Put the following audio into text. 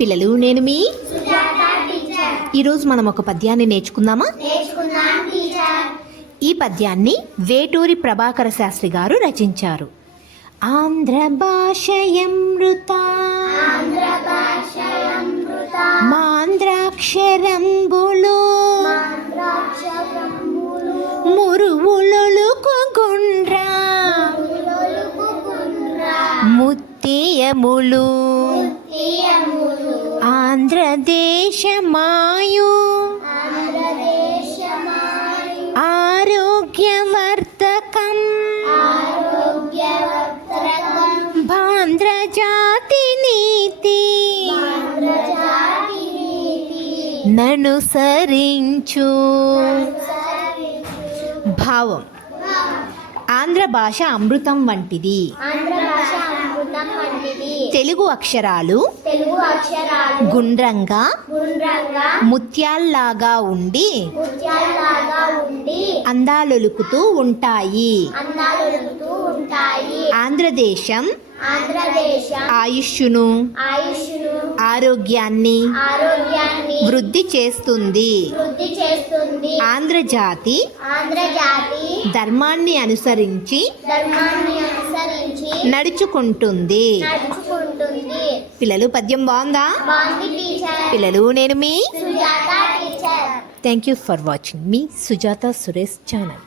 పిల్లలు నేను మీ ఈరోజు మనం ఒక పద్యాన్ని నేర్చుకుందామా? ఈ పద్యాన్ని వేటూరి ప్రభాకర శాస్త్రి గారు రచించారు. ఆంధ్ర భాషయమృత మాంద్రాక్షరములు మురువులొలుకు గుండ్రా ముత్తియములు. తీయములు ఆంధ్రదేశమాయు. ఆరోగ్యవర్ధకం. భాంధ్రజాతి నీతి నీతి ననుసరించు భావం. ఆంధ్ర భాష అమృతం వంటిది ఆంధ్ర భాష అమృతం వంటిది తెలుగు అక్షరాలు తెలుగు అక్షరాలు గుండ్రంగా గుండ్రంగా ముత్యాల్లాగా ఉండి ముత్యాలలాగా ఉండి అందాలొలుకుతూ ఉంటాయి. అందాలొలుగుతూ ఉంటాయి. ఆంధ్రదేశం ఆంధ్రదేశం ఆయుష్ను ఆయుష్ను ఆరోగ్యాన్ని ఆరోగ్యాన్ని వృద్ధి చేస్తుంది. వృద్ధి చేస్తుంది. ఆంధ్రజాతి ఆంధ్రజాతి ధర్మాన్ని అనుసరించి ధర్మాన్ని అనుసరించి నడుచుకుంటుంది. నడుచుకుంటుంది. పిల్లలు పద్యం బాగుందా? టీచర్. పిల్లలు నేను మీ Sujatha teacher. Thank you for watching me Sujatha Suresh channel